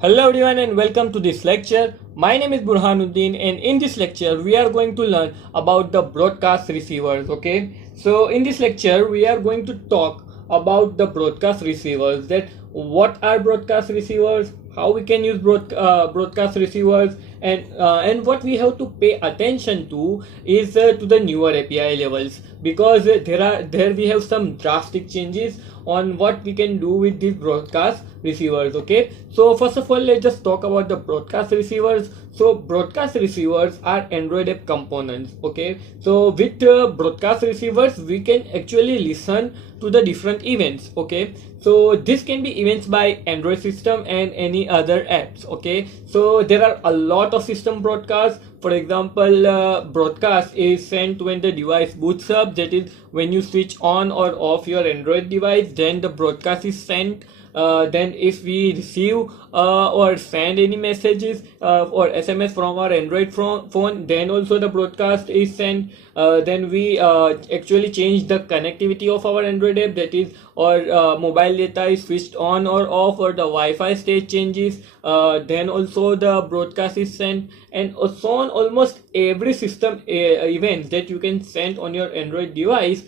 Hello everyone and welcome to this lecture. My name is Burhanuddin and in this lecture we are going to learn about the broadcast receivers. Okay, so in this lecture we are going to talk about the broadcast receivers, that what are broadcast receivers, how we can use broadcast receivers, and what we have to pay attention to is to the newer API levels, because there we have some drastic changes on what we can do with these broadcast receivers. Okay, so first of all, let's just talk about the broadcast receivers. So broadcast receivers are Android app components. Okay, so with broadcast receivers we can actually listen to the different events. Okay, so this can be events by Android system and any other apps. Okay, so there are a lot of system broadcasts. For example, broadcast is sent when the device boots up, that is when you switch on or off your Android device, then the broadcast is sent. Then if we receive or send any messages or SMS from our Android phone, then also the broadcast is sent. Then we actually change the connectivity of our Android app, that is, or mobile data is switched on or off, or the Wi-Fi state changes, then also the broadcast is sent, and so on. Almost every system event that you can send on your Android device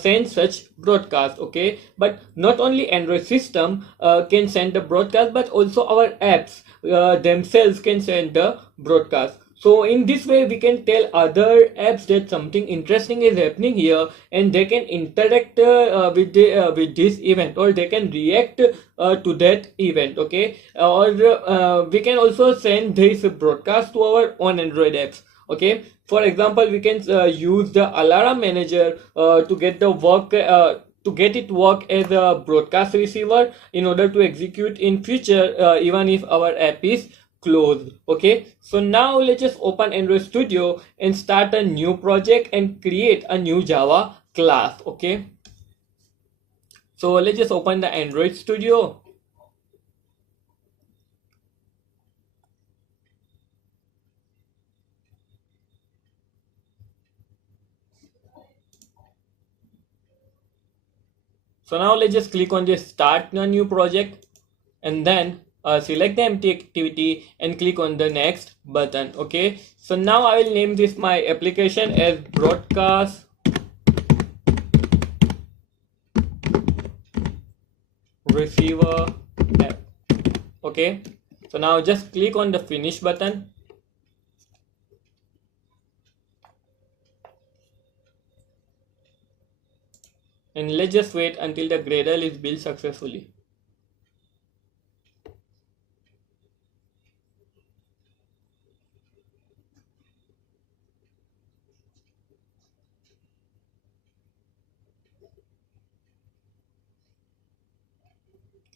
send such broadcast. Okay, but not only Android system can send the broadcast, but also our apps themselves can send the broadcast. So in this way we can tell other apps that something interesting is happening here, and they can interact with this event, or they can react to that event. Okay, or we can also send this broadcast to our own Android apps. Okay, for example, we can use the alarm manager to get the work to get it work as a broadcast receiver in order to execute in future even if our app is closed. Okay, so now let's just open Android Studio and start a new project and create a new Java class. Okay, so let's just open the Android Studio. So now let's just click on this start a new project, and then select the empty activity and click on the next button. Okay, so now I will name this my application as broadcast receiver app. Okay, so now just click on the finish button. And let's just wait until the Gradle is built successfully.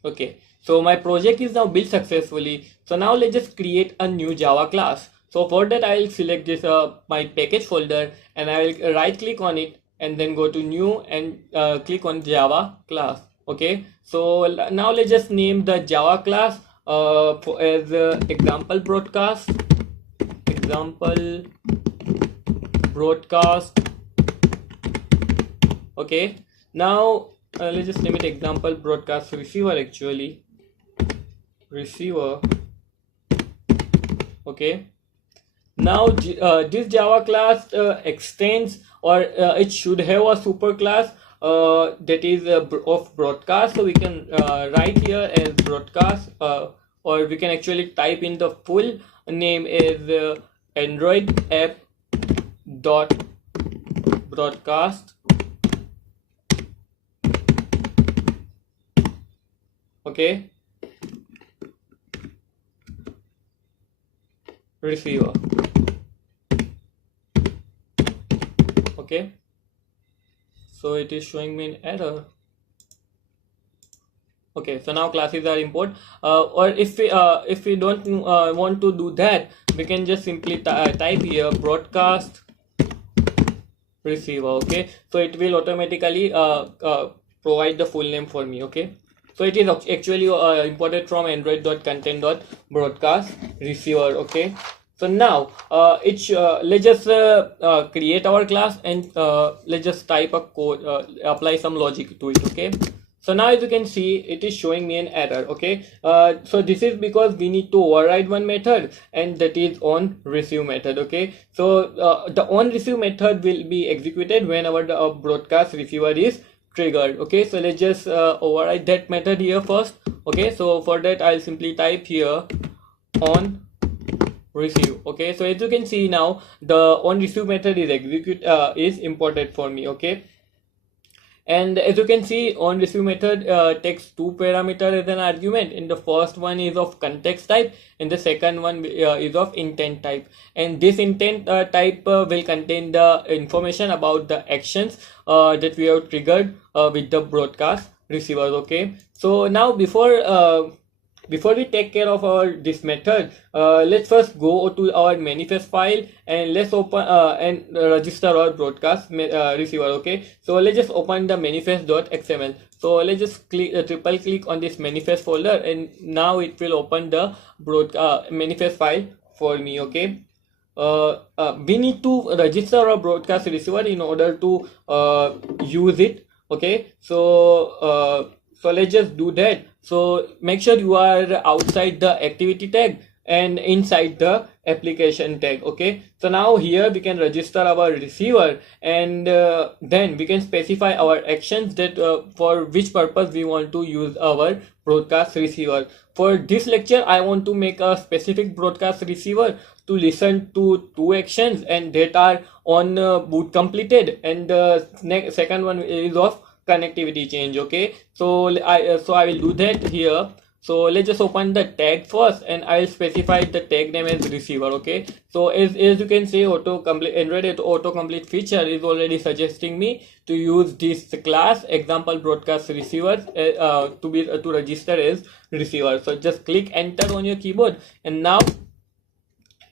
Okay, so my project is now built successfully. So now let's just create a new Java class. So for that I will select this my package folder, and I will right click on it and then go to new and click on Java class. Okay, so now let's just name the Java class as example broadcast Okay, now let's just name it example broadcast receiver, actually receiver. Okay, now this Java class extends, or it should have a super class that is of broadcast. So we can write here as broadcast, or we can actually type in the full name as Android app dot broadcast. Okay, receiver. Okay, so it is showing me an error. Okay, so now classes are import, or if we don't want to do that, we can just simply type here broadcast receiver. Okay, so it will automatically provide the full name for me. Okay, so it is actually imported from android.content.broadcast receiver. Okay, so now let's just create our class, and let's just type a code, apply some logic to it. Okay, So now as you can see, it is showing me an error. Okay, so this is because we need to override one method, and that is on receive method. Okay, so the on receive method will be executed whenever the broadcast receiver is triggered. Okay, so let's just override that method here first. Okay, so for that I'll simply type here on receive. Okay, so as you can see now, the on receive method is imported for me. Okay, and as you can see, on receive method takes two parameters as an argument, and the first one is of context type and the second one is of intent type. And this intent type will contain the information about the actions that we have triggered with the broadcast receivers. Okay, so now before we take care of our this method, let's first go to our manifest file and let's open and register our broadcast receiver. Okay, so let's just open the manifest.xml. So let's just triple click on this manifest folder, and now it will open the manifest file for me. Okay, we need to register our broadcast receiver in order to use it. Okay, so let's just do that. So make sure you are outside the activity tag and inside the application tag. Okay, so now here we can register our receiver, and then we can specify our actions that for which purpose we want to use our broadcast receiver. For this lecture, I want to make a specific broadcast receiver to listen to two actions, and that are on boot completed, and the second one is of connectivity change. Okay, so I will do that here. So let's just open the tag first, and I'll specify the tag name as receiver. Okay, so as you can see, Android autocomplete feature is already suggesting me to use this class example broadcast receiver to register as receiver. So just click enter on your keyboard, and now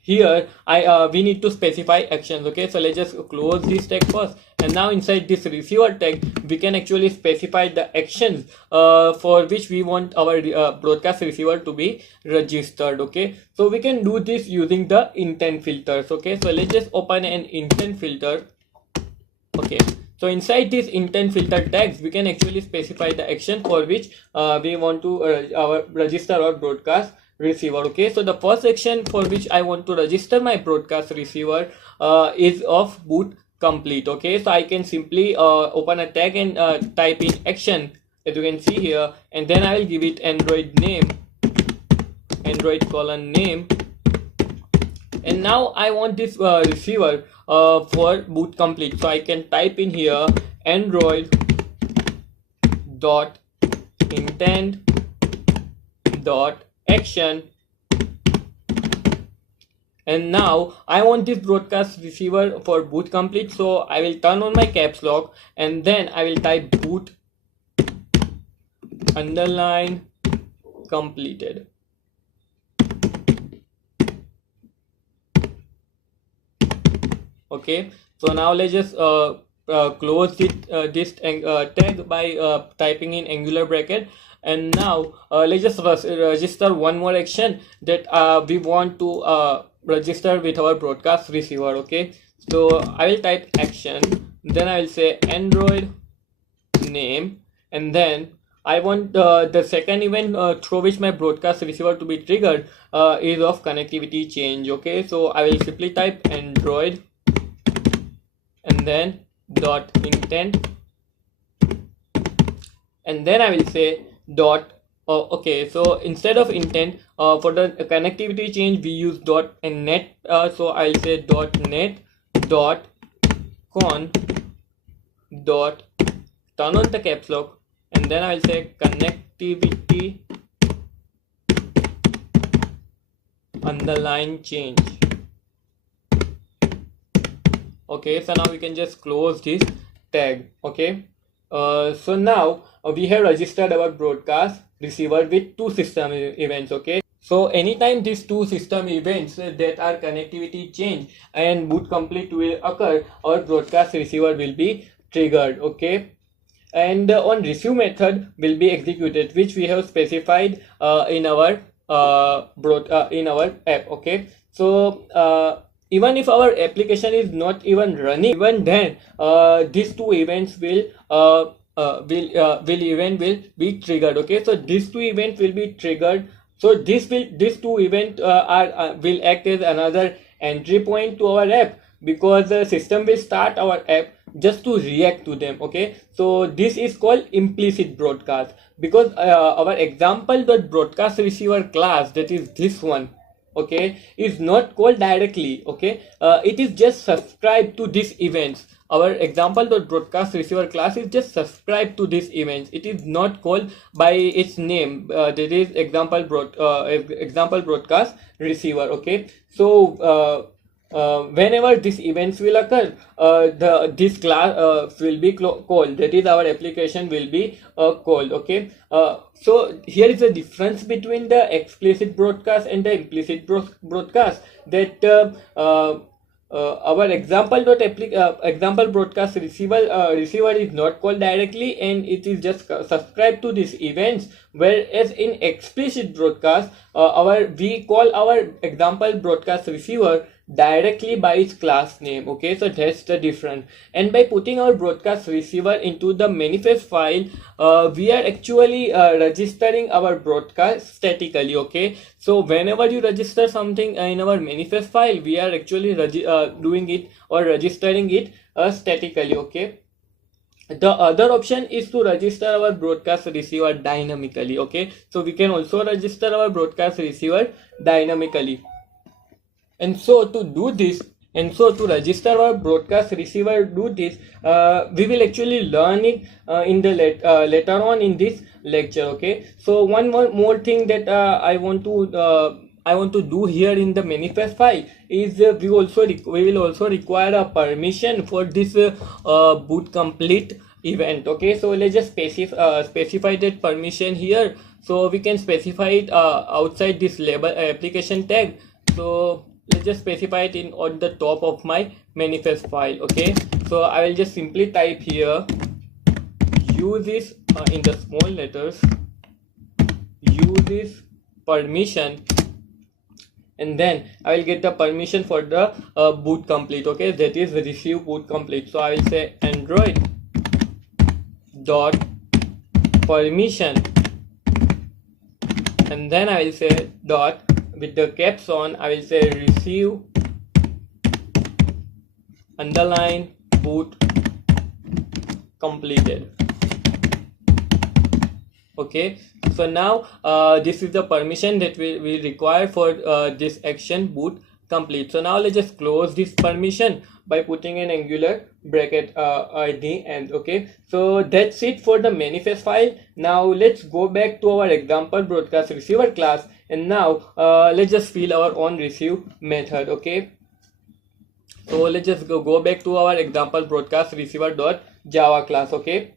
here we need to specify actions. Okay, so let's just close this tag first, and now inside this receiver tag we can actually specify the actions for which we want our broadcast receiver to be registered. Okay, so we can do this using the intent filters. Okay, so let's just open an intent filter. Okay, so inside this intent filter tags we can actually specify the action for which we want to register our broadcast receiver. Okay, so the first action for which I want to register my broadcast receiver is of boot complete. Okay, so I can simply open a tag and type in action, as you can see here, and then I will give it Android name, Android colon name, and now I want this receiver for boot complete. So I can type in here Android dot intent dot action, and now I want this broadcast receiver for boot complete. So I will turn on my caps lock, and then I will type boot underline completed. Okay, so now let's just close this tag by typing in angular bracket, and now let's just register one more action that we want to register with our broadcast receiver. Okay, so I will type action, then I will say Android name, and then I want the second event through which my broadcast receiver to be triggered is of connectivity change. Okay, so I will simply type Android and then dot intent, and then I will say dot. Okay, so instead of intent for the connectivity change we use dot and net. So I'll say dot net dot con dot turn on the caps lock, and then I will say connectivity underline change. Okay, so now we can just close this tag. Okay, so now we have registered our broadcast receiver with two system events. Okay, so anytime these two system events that are connectivity change and boot complete will occur, our broadcast receiver will be triggered. Okay, and on receive method will be executed, which we have specified in our app. Okay, so even if our application is not even running, even then these two events will will be triggered. Okay, so these two events will be triggered. So these two events will act as another entry point to our app, because the system will start our app just to react to them. Okay, so this is called implicit broadcast, because our example.broadcast receiver class, that is this one, okay, is not called directly. Okay, it is just subscribed to these events. Our example.broadcast receiver class is just subscribed to these events. It is not called by its name, that is example broadcast receiver. Okay, so whenever these events will occur, this class will be called, that is our application will be called. Okay, so here is the difference between the explicit broadcast and the implicit broadcast, that our example broadcast receiver is not called directly, and it is just subscribed to these events, whereas in explicit broadcast we call our example broadcast receiver directly by its class name. Okay, so that's the difference. And by putting our broadcast receiver into the manifest file, we are actually registering our broadcast statically. Okay, so whenever you register something in our manifest file, we are actually doing it or registering it statically. Okay, the other option is to register our broadcast receiver dynamically. Okay, so we can also register our broadcast receiver dynamically. And so to do this, and so to register our broadcast receiver, we will actually learn it in the later on in this lecture. Okay, so one more thing that I want to do here in the manifest file is we will also require a permission for this boot complete event. Okay, so let's just specify that permission here. So we can specify it outside this label application tag. So let's just specify it on the top of my manifest file. Okay, so I will just simply type here, use this in the small letters, use this permission, and then I will get the permission for the boot complete. Okay, that is receive boot complete. So I will say android dot permission, and then I will say dot, with the caps on, I will say receive underline boot completed. Okay, so now this is the permission that we require for this action boot complete. So now let's just close this permission by putting an angular bracket at the end. Okay, so that's it for the manifest file. Now let's go back to our example broadcast receiver class, and now let's just fill our own receive method. Okay, so let's just go back to our example broadcast receiver .java class. Okay,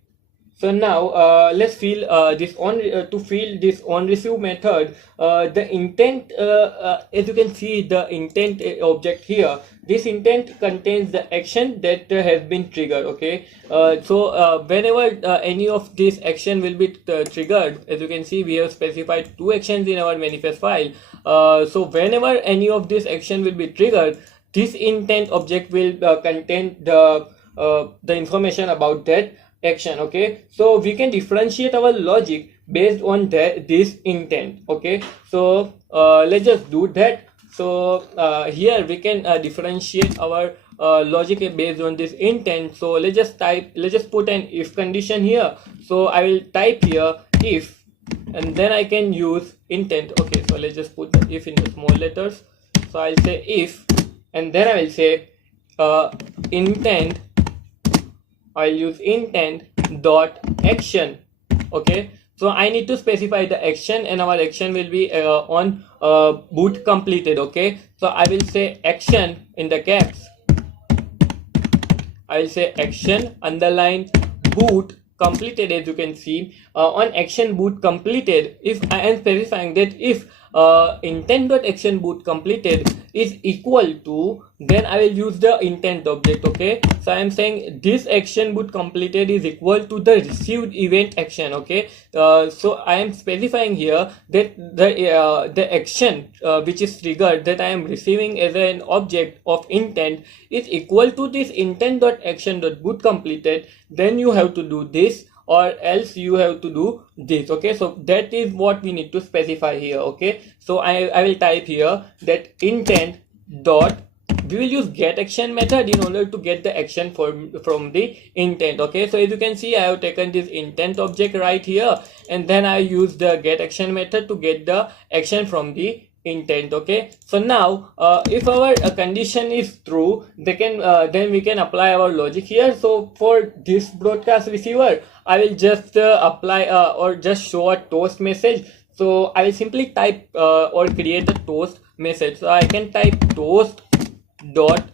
so now let's fill this on to fill this on receive method. The intent, as you can see, the intent object here, this intent contains the action that has been triggered. Okay, so whenever any of this action will be triggered, as you can see, we have specified two actions in our manifest file. So whenever any of this action will be triggered, this intent object will contain the information about that action. Okay, so we can differentiate our logic based on this intent. Okay, so let's just do that. So here we can differentiate our logic based on this intent. So let's just put an if condition here. So I will type here if, and then I can use intent. Okay, so let's just put the if in the small letters. So I'll say if, and then I will say intent, I'll use intent dot action. Okay, so I need to specify the action, and our action will be on boot completed. Okay, so I will say action in the caps, I will say action underline boot completed. As you can see, on action boot completed, if I am specifying that if intent.action boot completed is equal to, then I will use the intent object. Okay, so I am saying this action boot completed is equal to the received event action. Okay, so I am specifying here that the action which is triggered, that I am receiving as an object of intent, is equal to this intent.action.boot completed. Then you have to do this, or else you have to do this. Okay, so that is what we need to specify here. Okay, so I will type here that intent dot, we will use get action method in order to get the action from the intent. Okay, so as you can see, I have taken this intent object right here, and then I use the get action method to get the action from the intent. Okay, so now if our condition is true, then we can apply our logic here. So for this broadcast receiver, I will just apply or just show a toast message. So I will simply type or create a toast message. So I can type toast dot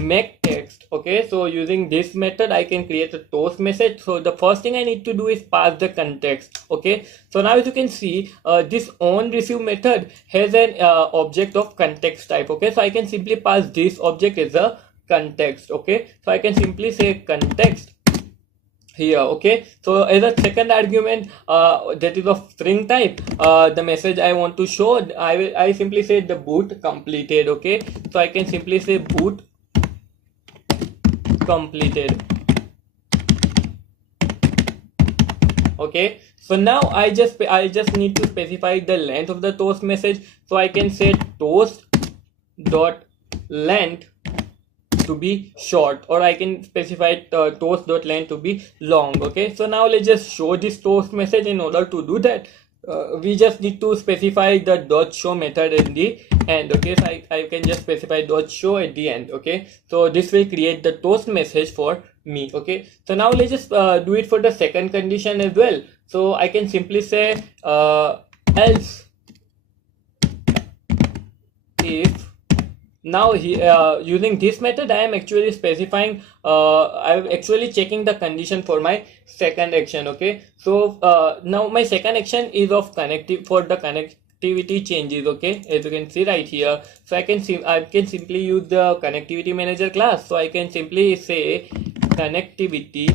make text. Okay, so using this method I can create a toast message. So the first thing I need to do is pass the context. Okay, so now as you can see, this on receive method has an object of context type. Okay, so I can simply pass this object as a context. Okay, so I can simply say context here. Okay, so as a second argument that is of string type, the message I want to show, I simply say the boot completed. Okay, so I can simply say boot completed. Okay, so now I just need to specify the length of the toast message. So I can say toast dot length to be short, or I can specify toast dot length to be long. Okay, so now let's just show this toast message. In order to do that, we just need to specify the dot show method in the end. Okay, so I can just specify dot show at the end. Okay, so this will create the toast message for me. Okay, so now let's just do it for the second condition as well. So I can simply say else if. Now using this method I am actually specifying, I am actually checking the condition for my second action. Okay, so now my second action is of for the connectivity changes. Okay, as you can see right here, so I can simply use the connectivity manager class. So I can simply say connectivity,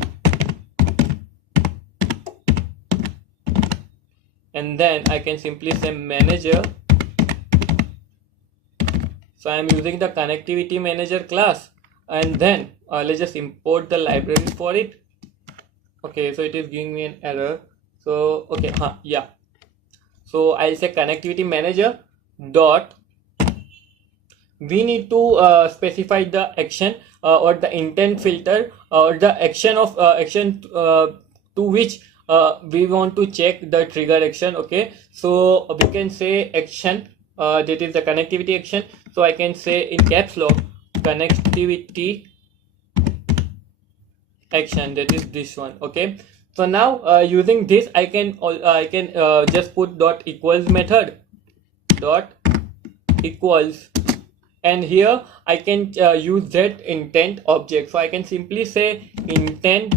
and then I can simply say manager. So I am using the connectivity manager class, and then let's just import the library for it. Okay, so it is giving me an error. So okay, yeah. So I'll say connectivity manager dot, we need to specify the action or the intent filter or the action of action to which we want to check the trigger action. Okay, so we can say action, that is the connectivity action. So I can say in caps lock connectivity action, that is this one. Okay, so now using this I can just put dot equals method dot equals, and here I can use that intent object. So I can simply say intent,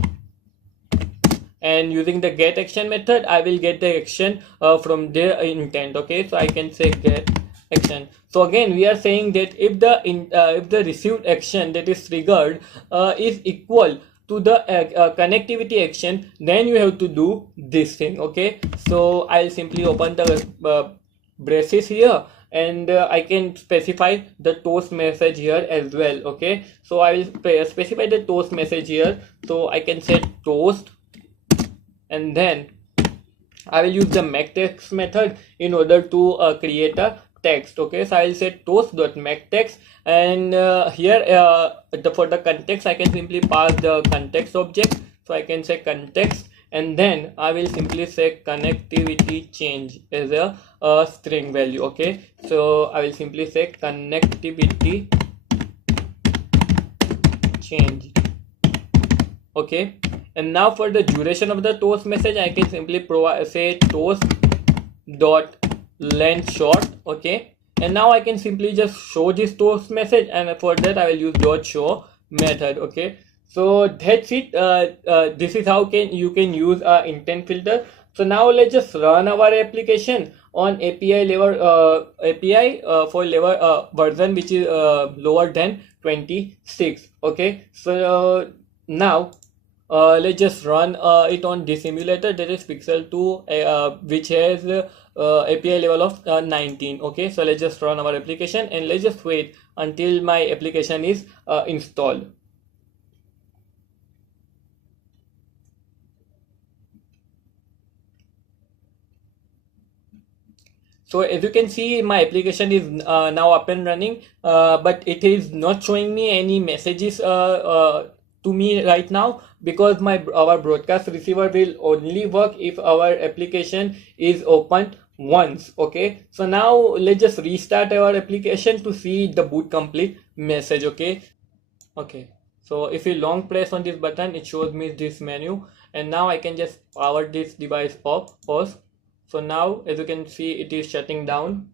and using the get action method I will get the action from the intent. Okay, so I can say get action. So again we are saying that if the received action that is triggered is equal to the connectivity action, then you have to do this thing. Okay, so I'll simply open the braces here, and I can specify the toast message here as well. Okay, so I will specify the toast message here. So I can say toast, and then I will use the make text method in order to create a text. Okay, so I will say toast.makeText, and here for the context I can simply pass the context object. So I can say context, and then I will simply say connectivity change as a string value. Okay, so I will simply say connectivity change. Okay, and now for the duration of the toast message I can simply say toast dot length short. Okay, and now I can simply just show this toast message, and for that I will use dot show method. Okay, so that's it. This is how you can use intent filter. So now let's just run our application on API level for level version which is lower than 26. Okay, so now let's just run it on this emulator, that is Pixel 2, which has API level of 19. Okay, so let's just run our application, and let's just wait until my application is installed. So as you can see, my application is now up and running, but it is not showing me any messages to me right now, because our broadcast receiver will only work if our application is opened once. Okay, so now let's just restart our application to see the boot complete message. Okay, so if you long press on this button, it shows me this menu, and now I can just power this device off. Pause. So now as you can see, it is shutting down.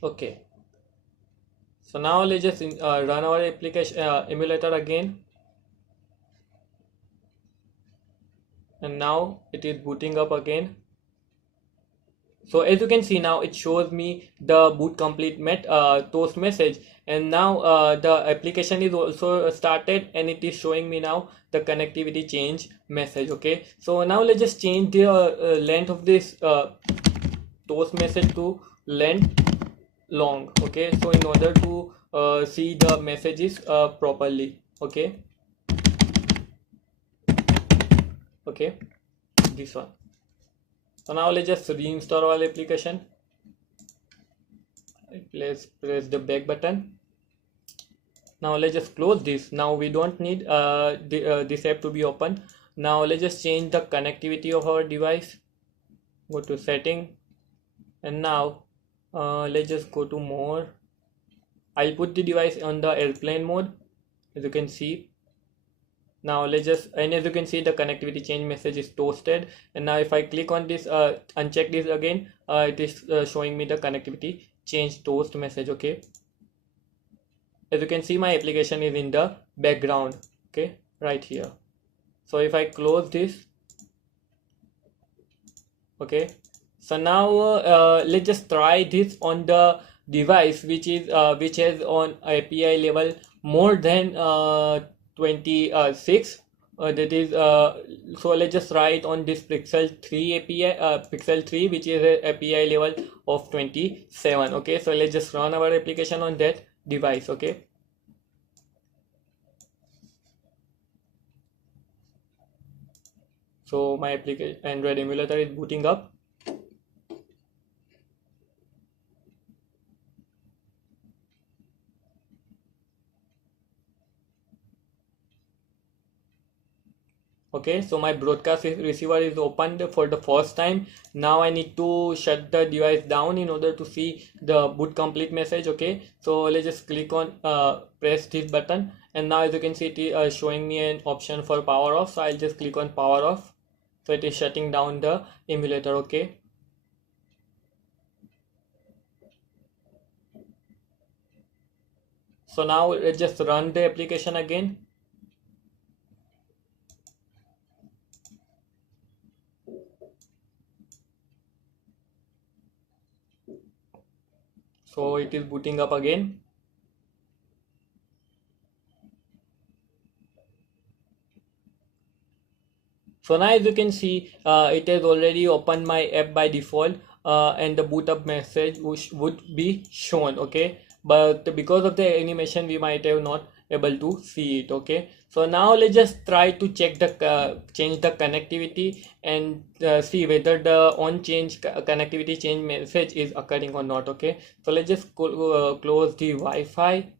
Okay, so now let's just run our application emulator again, and now it is booting up again. So as you can see, now it shows me the boot complete toast message, and now the application is also started, and it is showing me now the connectivity change message. Okay, so now let's just change the length of this toast message to length long. Okay, so in order to see the messages properly. Okay, this one. So now let's just reinstall our application. Let's press the back button. Now let's just close this. Now we don't need this app to be open. Now let's just change the connectivity of our device. Go to setting, and now let's just go to more. I'll put the device on the airplane mode, as you can see. Now let's just, and as you can see, the connectivity change message is toasted, and now if I click on this, uncheck this again, it is showing me the connectivity change toast message. Okay, as you can see, my application is in the background, okay, right here. So if I close this, okay, so now let's just try this on the device which has on API level more than 26. That is so let's just write on this Pixel 3 API, Pixel 3, which is a API level of 27. Okay, so let's just run our application on that device. Okay, so my application Android emulator is booting up. Okay, so my broadcast receiver is opened for the first time. Now I need to shut the device down in order to see the boot complete message. Okay, so let's just click on press this button, and now as you can see, it is showing me an option for power off. So I'll just click on power off. So it is shutting down the emulator. Okay, so now let's just run the application again. So it is booting up again. So now as you can see, it has already opened my app by default, and the boot up message would be shown. Okay, but because of the animation, we might have not able to see it. Okay, so now let's just try to check the change the connectivity, and see whether the on change connectivity change message is occurring or not. Okay, so let's just close the Wi-Fi.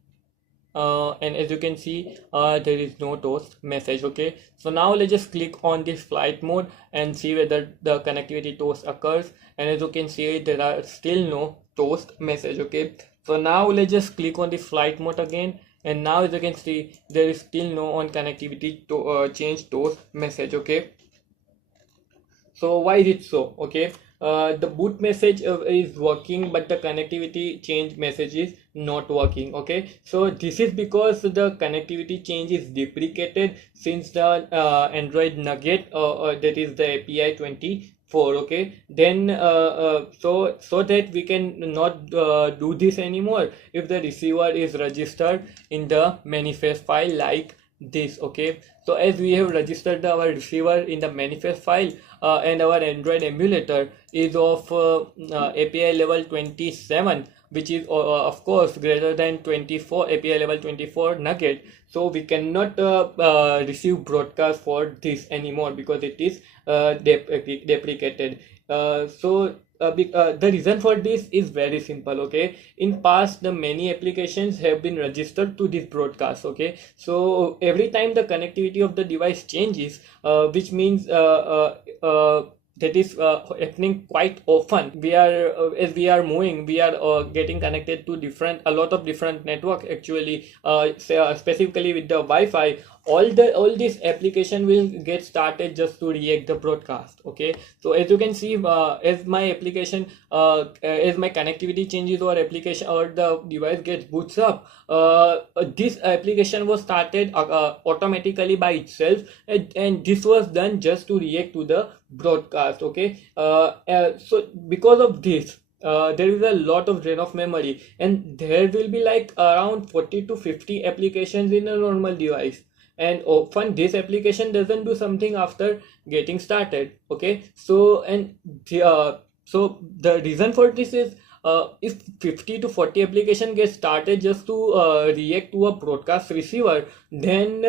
And as you can see, there is no toast message. Okay, so now let's just click on this flight mode and see whether the connectivity toast occurs, and as you can see, there are still no toast message. Okay, so now let's just click on the flight mode again, and now as you can see, there is still no on connectivity to change toast message. Okay, so why is it so? Okay, the boot message is working, but the connectivity change message is not working. Okay, so this is because the connectivity change is deprecated since the Android Nugget, that is the API 24. Okay, then so that we can not do this anymore if the receiver is registered in the manifest file like this. Okay, So as we have registered our receiver in the manifest file, and our Android emulator is of API level 27, which is of course greater than 24 API level 24 nugget. So we cannot receive broadcast for this anymore because it is deprecated. The reason for this is very simple. Okay, in past the many applications have been registered to this broadcast. Okay, so every time the connectivity of the device changes, which means that is happening quite often. We are as we are moving, we are getting connected to a lot of different network actually, specifically with the Wi-Fi. All this application will get started just to react the broadcast. Okay, so as you can see, as my application as my connectivity changes or application or the device gets boots up, this application was started automatically by itself, and this was done just to react to the broadcast. Okay, so because of this, there is a lot of drain of memory, and there will be like around 40 to 50 applications in a normal device, and often this application doesn't do something after getting started. Okay, so so the reason for this is, if 50 to 40 application get started just to react to a broadcast receiver, then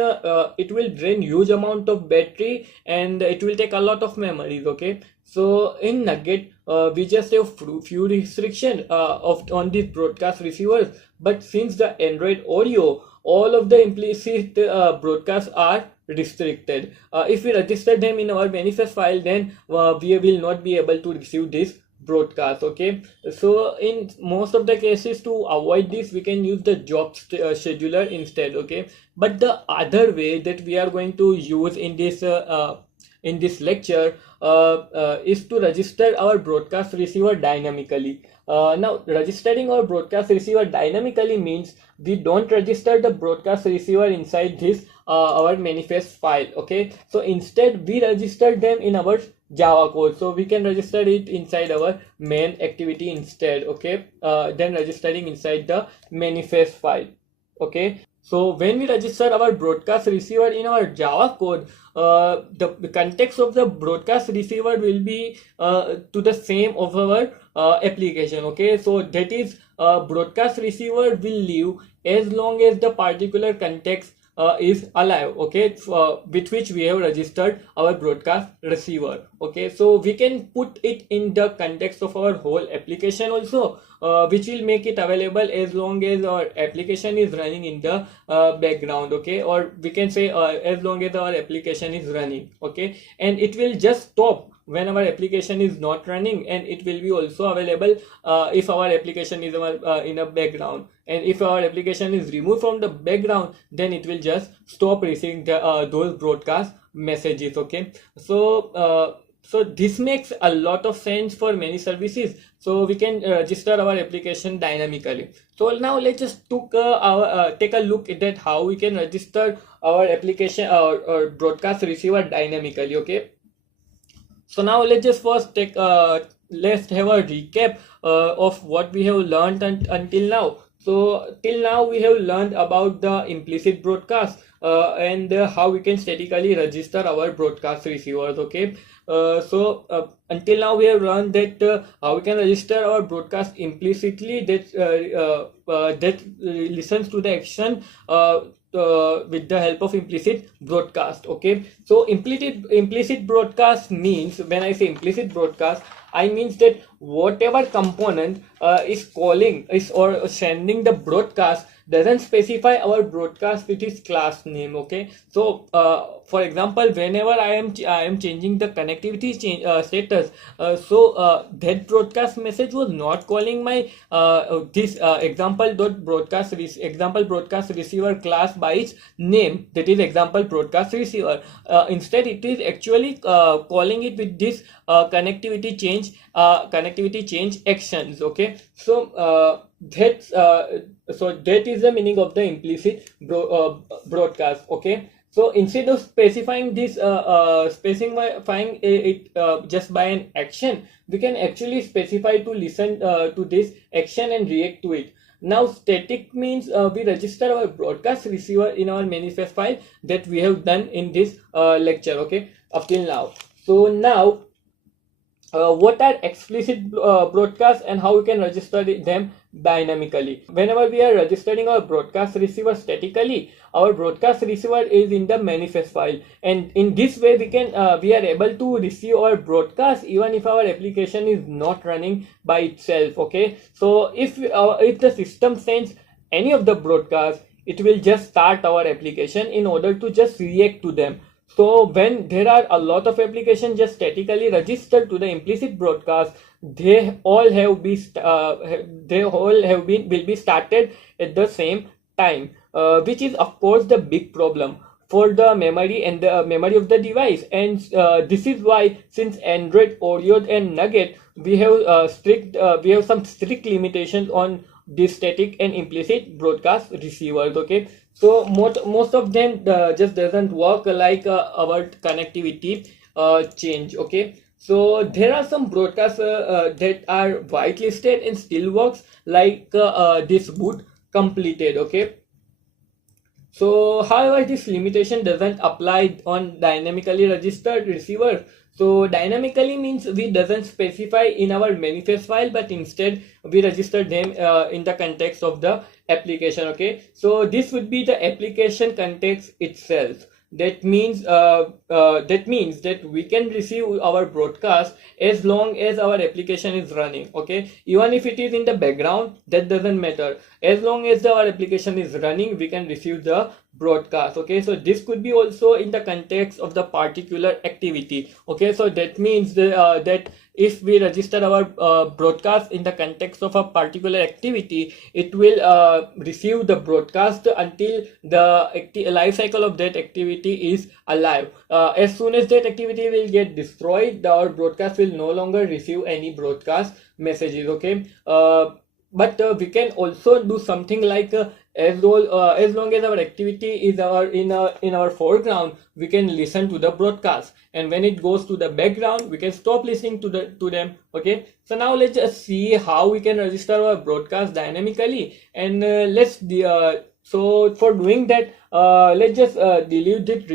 it will drain huge amount of battery and it will take a lot of memories. Okay, so in Nugget, we just have few restriction on these broadcast receivers, but since the Android Oreo, all of the implicit broadcasts are restricted. If we register them in our manifest file, then we will not be able to receive this broadcast. Okay, so in most of the cases, to avoid this, we can use the job scheduler instead. Okay, but the other way that we are going to use in this lecture is to register our broadcast receiver dynamically. Now, registering our broadcast receiver dynamically means we don't register the broadcast receiver inside this our manifest file. Okay, so instead we register them in our Java code. So we can register it inside our main activity instead. Okay, then registering inside the manifest file. Okay, so when we register our broadcast receiver in our Java code, the context of the broadcast receiver will be to the same of our application. Okay, so that is, broadcast receiver will live as long as the particular context is alive. Okay, with which we have registered our broadcast receiver. Okay, so we can put it in the context of our whole application also, which will make it available as long as our application is running in the background. Okay, or we can say as long as our application is running. Okay, and it will just stop when our application is not running, and it will be also available if our application is in a background, and if our application is removed from the background, then it will just stop receiving those broadcast messages. Okay, so so this makes a lot of sense for many services, so we can register our application dynamically. So now let's just take a look at that how we can register our application or broadcast receiver dynamically. Okay, so now let's just first let's have a recap of what we have learned until now. So till now we have learned about the implicit broadcast and how we can statically register our broadcast receivers. Okay, until now we have learned that how we can register our broadcast implicitly, that listens to the action with the help of implicit broadcast. Okay, so implicit broadcast means, when I say implicit broadcast, I means that whatever component is calling or sending the broadcast doesn't specify our broadcast with its class name. Okay, so for example, whenever I am changing the connectivity status, that broadcast message was not calling my this example broadcast receiver class by its name, that is example broadcast receiver. Instead, it is actually calling it with this connectivity change actions. Okay, so that is the meaning of the implicit broadcast. Okay, so instead of specifying this specifying it just by an action, we can actually specify to listen to this action and react to it. Now static means we register our broadcast receiver in our manifest file that we have done in this lecture, okay, up till now. So now what are explicit broadcasts and how we can register them dynamically. Whenever we are registering our broadcast receiver statically, our broadcast receiver is in the manifest file, and in this way we are able to receive our broadcast even if our application is not running by itself, okay. So if the system sends any of the broadcasts, it will just start our application in order to just react to them. So when there are a lot of applications just statically registered to the implicit broadcast, they all will be started at the same time, which is of course the big problem for the memory and the memory of the device. And this is why, since Android, Oreo, and Nugget, we have some strict limitations on these static and implicit broadcast receivers, okay. So most of them just doesn't work like our connectivity change, okay. So there are some broadcasts that are whitelisted and still works, like this boot completed, okay. So however, this limitation doesn't apply on dynamically registered receiver. So dynamically means we doesn't specify in our manifest file, but instead we register them in the context of the application, okay. So this would be the application context itself. That means that we can receive our broadcast as long as our application is running, okay. Even if it is in the background, that doesn't matter. As long as our application is running, we can receive the broadcast, okay. So this could be also in the context of the particular activity, okay. So that means that if we register our broadcast in the context of a particular activity, it will receive the broadcast until the life cycle of that activity is alive. As soon as that activity will get destroyed, our broadcast will no longer receive any broadcast messages, okay. But we can also do something like as long as our activity is in our foreground, we can listen to the broadcast, and when it goes to the background, we can stop listening to them, okay. So now let's just see how we can register our broadcast dynamically, and so for doing that, let's just delete this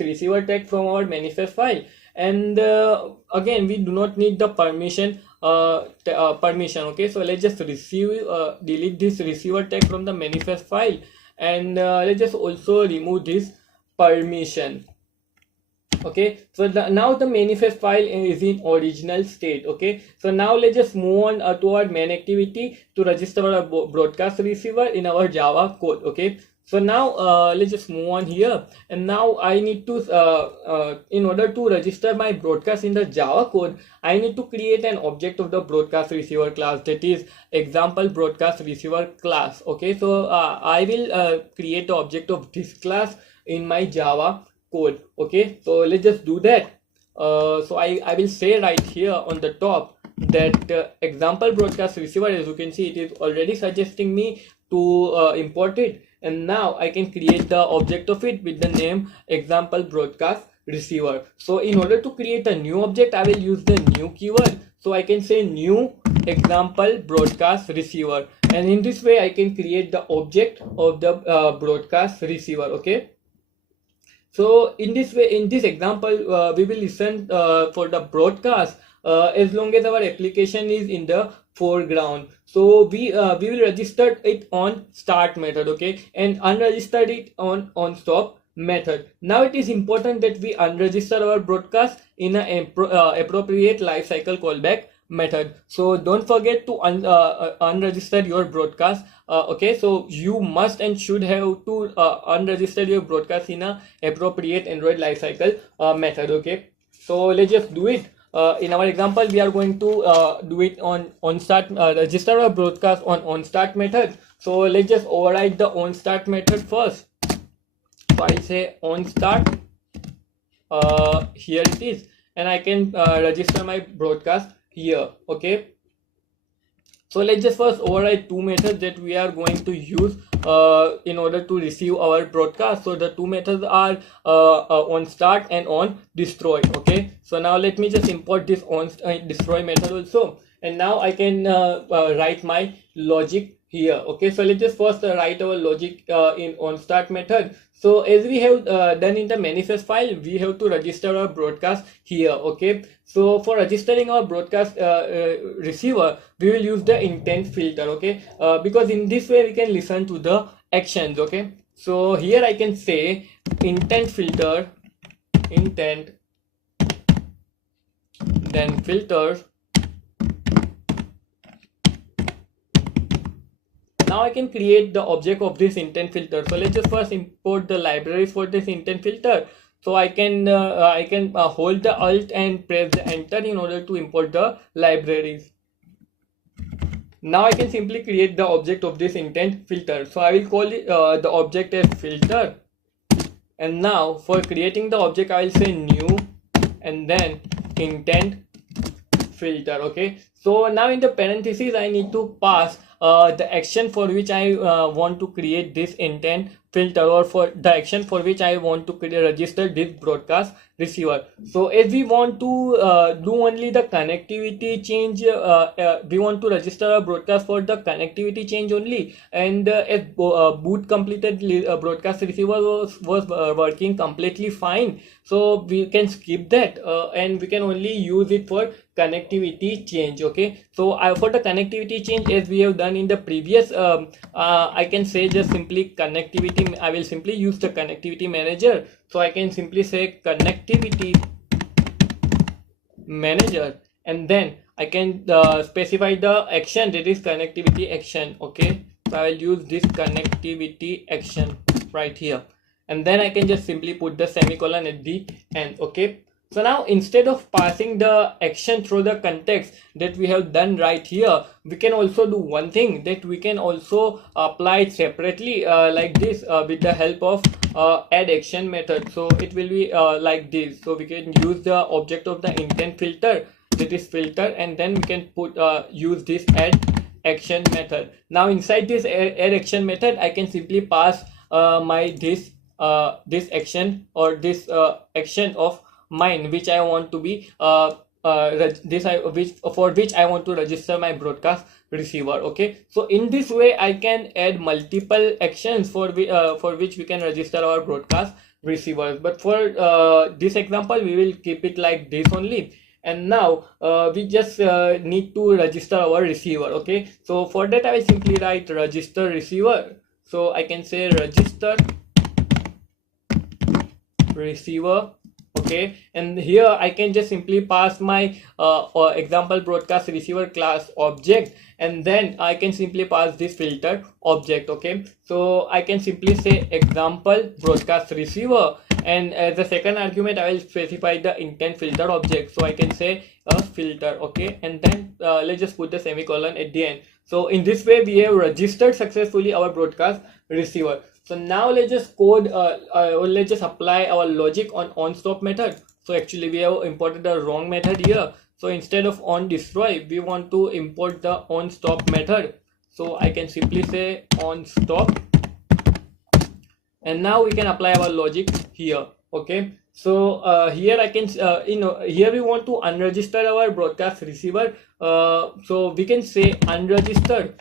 receiver tag from our manifest file. And again, we do not need the permission, okay. So let's just delete this receiver tag from the manifest file, and let's just also remove this permission, okay. So now the manifest file is in original state, okay. So now let's just move on to our main activity to register our broadcast receiver in our Java code, okay. So now let's just move on here, and now I need to in order to register my broadcast in the Java code, I need to create an object of the broadcast receiver class, that is example broadcast receiver class, okay. So I will create the object of this class in my Java code, okay. So let's just do that. So I will say right here on the top that example broadcast receiver, as you can see, it is already suggesting me to import it, and now I can create the object of it with the name example broadcast receiver. So in order to create a new object, I will use the new keyword. So I can say new example broadcast receiver, and in this way I can create the object of the broadcast receiver, okay. So in this way, in this example, we will listen for the broadcast as long as our application is in the foreground. So we will register it on start method, okay, and unregistered it on stop method. Now it is important that we unregister our broadcast in an appropriate lifecycle callback method. So don't forget to unregister your broadcast, okay. So you must and should have to unregister your broadcast in a appropriate Android lifecycle method, okay. So let's just do it. In our example, we are going to do it on start, register our broadcast on start method. So let's just override the on start method first. So I'll say on start, here it is, and I can register my broadcast here, okay. So let's just first override two methods that we are going to use in order to receive our broadcast. So the two methods are on start and on destroy, okay. So now let me just import this on destroy method also, and now I can write my logic here. Okay, so let's just first write our logic in onStart method. So as we have done in the manifest file, we have to register our broadcast here. Okay, so for registering our broadcast receiver, we will use the intent filter. Okay, because in this way we can listen to the actions. Okay, so here I can say intent filter, intent, then filter. Now I can create the object of this intent filter. So let's just first import the libraries for this intent filter. So I can hold the alt and press the enter in order to import the libraries. Now I can simply create the object of this intent filter. So I will call it the object as filter. And now for creating the object, I will say new and then intent filter. Okay, so now in the parentheses I need to pass the action for which I want to create this intent filter, or for the action for which I want to register this broadcast receiver. So as we want to do only the connectivity change, we want to register a broadcast for the connectivity change only, and as boot completed broadcast receiver was working completely fine, so we can skip that and we can only use it for connectivity change. Okay, so for the connectivity change, as we have done in the previous, I can say just simply connectivity. I will simply use the connectivity manager. So I can simply say connectivity manager, and then I can specify the action, that is connectivity action. Okay, so I will use this connectivity action right here, and then I can just simply put the semicolon at the end. Okay, so now instead of passing the action through the context that we have done right here, we can also do one thing, that we can also apply it separately like this with the help of add action method. So it will be like this. So we can use the object of the intent filter, that is filter, and then we can put use this add action method. Now inside this add action method, I can simply pass this action, or this action of mine which I want to be for which I want to register my broadcast receiver. Okay, so in this way I can add multiple actions for which we can register our broadcast receivers. But for this example, we will keep it like this only. And now we just need to register our receiver. Okay, so for that I will simply write register receiver. So I can say register receiver. Okay, and here I can just simply pass my example broadcast receiver class object, and then I can simply pass this filter object. Okay, so I can simply say example broadcast receiver, and as the second argument I will specify the intent filter object. So I can say a filter. Okay, and then let's just put the semicolon at the end. So in this way we have registered successfully our broadcast receiver. So now let's just code let's just apply our logic on stop method. So actually we have imported the wrong method here. So instead of on destroy, we want to import the on stop method. So I can simply say on stop, and now we can apply our logic here. Okay, so here I can here we want to unregister our broadcast receiver. So we can say unregistered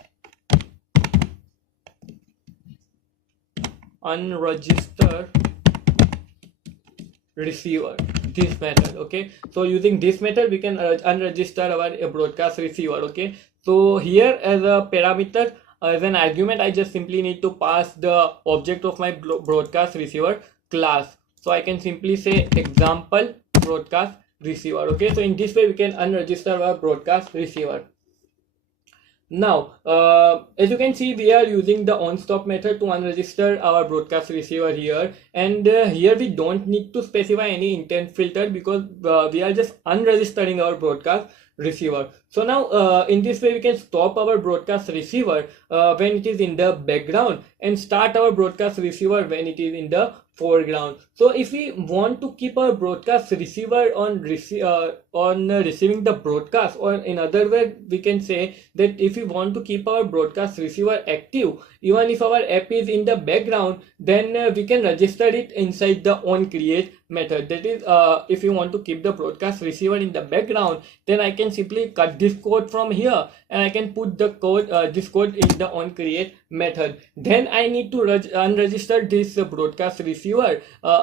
receiver, this method. Okay, so using this method we can unregister our broadcast receiver. Okay, so here as a parameter, as an argument, I just simply need to pass the object of my broadcast receiver class. So I can simply say example broadcast receiver. Okay, so in this way we can unregister our broadcast receiver. Now as you can see, we are using the on stop method to unregister our broadcast receiver here, and here we don't need to specify any intent filter because we are just unregistering our broadcast receiver. So now in this way we can stop our broadcast receiver when it is in the background and start our broadcast receiver when it is in the foreground. So if we want to keep our broadcast receiver on receiving the broadcast, or in other way we can say that if we want to keep our broadcast receiver active even if our app is in the background, then we can register it inside the onCreate method. That is, if you want to keep the broadcast receiver in the background, then I can simply cut this code from here and I can put the code this code in the onCreate method. Then I need to unregister this broadcast receiver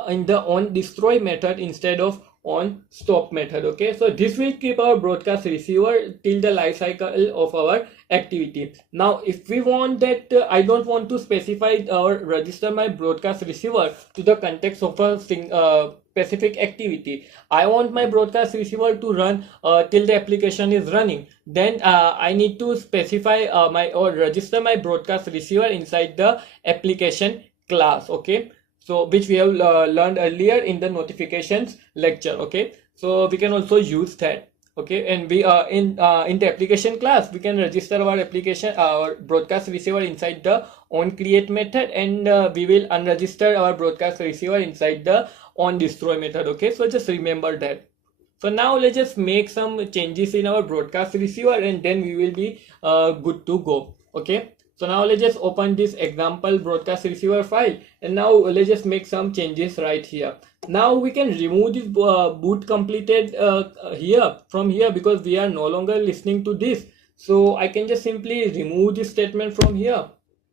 in the onDestroy method instead of onStop method. Okay, so this will keep our broadcast receiver till the life cycle of our activity. Now if we want that I don't want to specify or register my broadcast receiver to the context of a specific activity, I want my broadcast receiver to run till the application is running, then I need to specify or register my broadcast receiver inside the application class. Okay, so which we have learned earlier in the notifications lecture. Okay, so we can also use that. Okay, and we in the application class we can register our broadcast receiver inside the onCreate method, and we will unregister our broadcast receiver inside the onDestroy method. Okay, so just remember that. So now let's just make some changes in our broadcast receiver and then we will be good to go. Okay, so now let's just open this example broadcast receiver file, and now let's just make some changes right here. Now we can remove this boot completed from here because we are no longer listening to this. So I can just simply remove this statement from here,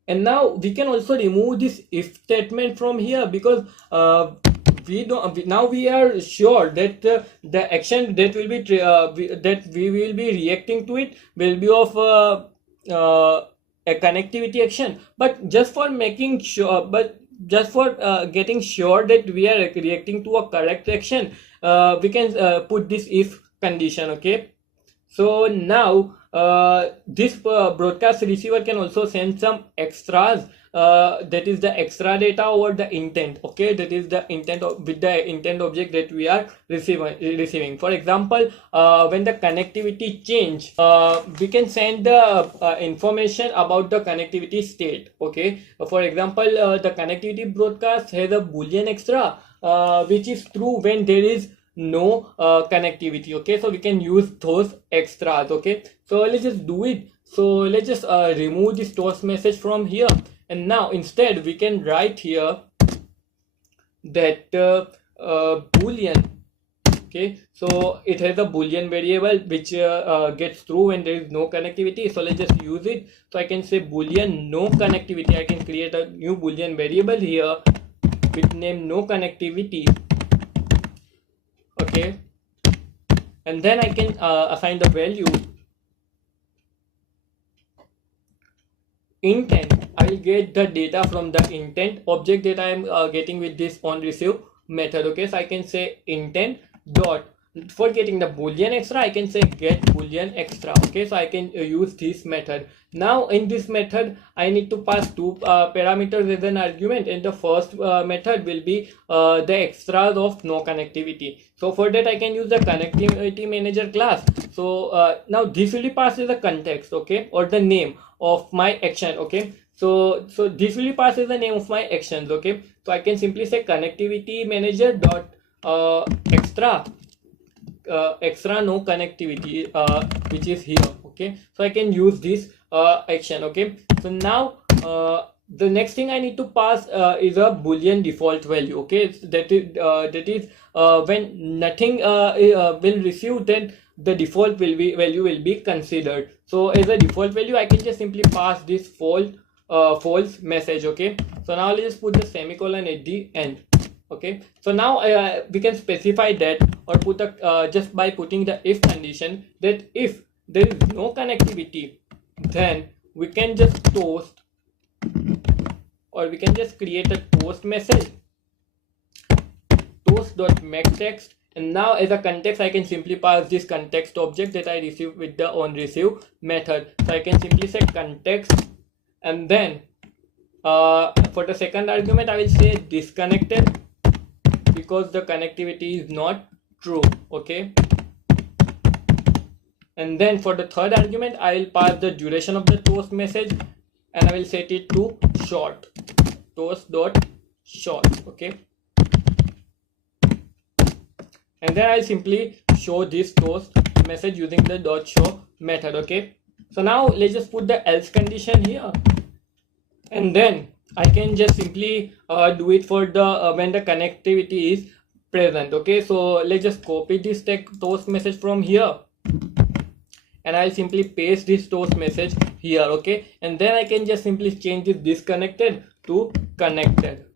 and now we can also remove this if statement from here because now we are sure that the action that will be that we will be reacting to it will be of a connectivity action. But just for making sure, getting sure that we are reacting to a correct action, we can put this if condition. Okay, so now this broadcast receiver can also send some extras, that is the extra data over the intent. Okay, that is the intent with the intent object that we are receiving. For example, when the connectivity change, we can send the information about the connectivity state. Okay, for example, the connectivity broadcast has a boolean extra which is true when there is no connectivity. Okay, so we can use those extras. Okay, so let's just do it. So let's just remove this toast message from here, and now instead we can write here that boolean. Okay, so it has a boolean variable which gets true when there is no connectivity. So let's just use it. So I can say boolean no connectivity. I can create a new boolean variable here with name no connectivity. Okay, and then I can assign the value intent. I will get the data from the intent object that I am getting with this onReceive method. Okay, so I can say intent dot, for getting the boolean extra I can say get boolean extra. Okay, so I can use this method. Now in this method I need to pass two parameters as an argument, and the first method will be the extras of no connectivity. So for that I can use the connectivity manager class. So now this will be passed as a context, okay, or the name of my action. Okay, so this will be passed as the name of my actions. Okay, so I can simply say connectivity manager dot extra no connectivity, which is here. Okay, so I can use this action. Okay, so now the next thing I need to pass is a boolean default value. Okay, that is when nothing will receive, then the default value will be considered. So as a default value I can just simply pass this false message. Okay, so now let's just put the semicolon at the end. Okay, so now we can specify that, or put a just by putting the if condition, that if there is no connectivity, then we can just toast, or we can just create a toast message, toast.maxText, and now as a context I can simply pass this context object that I received with the onReceive method. So I can simply say context, and then for the second argument I will say disconnected because the connectivity is not true. Okay, and then for the third argument I will pass the duration of the toast message, and I will set it to short, toast.short. Okay, and then I'll simply show this toast message using the dot show method. Okay, so now let's just put the else condition here, and then I can just simply do it for the when the connectivity is present. Okay, so let's just copy this toast message from here, and I'll simply paste this toast message here. Okay, and then I can just simply change this disconnected to connected.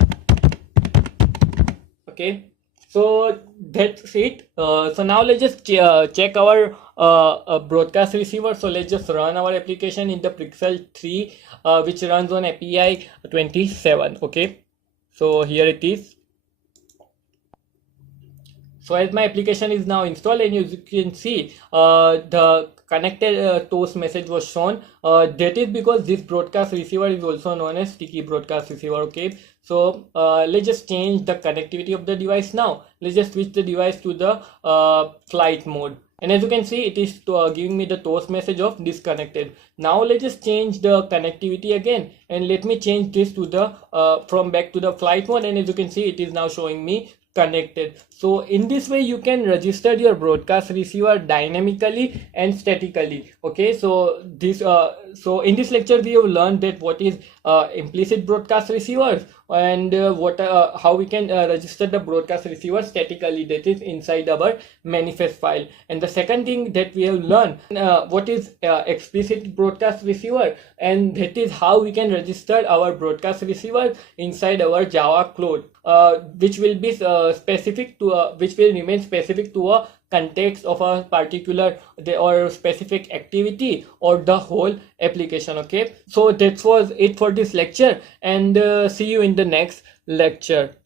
Okay, so that's it. So now let's just check our broadcast receiver. So let's just run our application in the Pixel 3 which runs on API 27. Okay, so here it is. So as my application is now installed, and as you can see the connected toast message was shown. That is because this broadcast receiver is also known as sticky broadcast receiver. Okay, so let's just change the connectivity of the device. Now let's just switch the device to the flight mode, and as you can see it is giving me the toast message of disconnected. Now let's just change the connectivity again, and let me change this to the from back to the flight mode, and as you can see it is now showing me connected. So in this way you can register your broadcast receiver dynamically and statically. Okay, so this so in this lecture we have learned that what is implicit broadcast receivers, and how we can register the broadcast receiver statically, that is inside our manifest file. And the second thing that we have learned what is explicit broadcast receiver, and that is how we can register our broadcast receiver inside our Java code, which will be specific to which will remain specific to a context of a particular or specific activity or the whole application. Okay, so that was it for this lecture, and see you in the next lecture.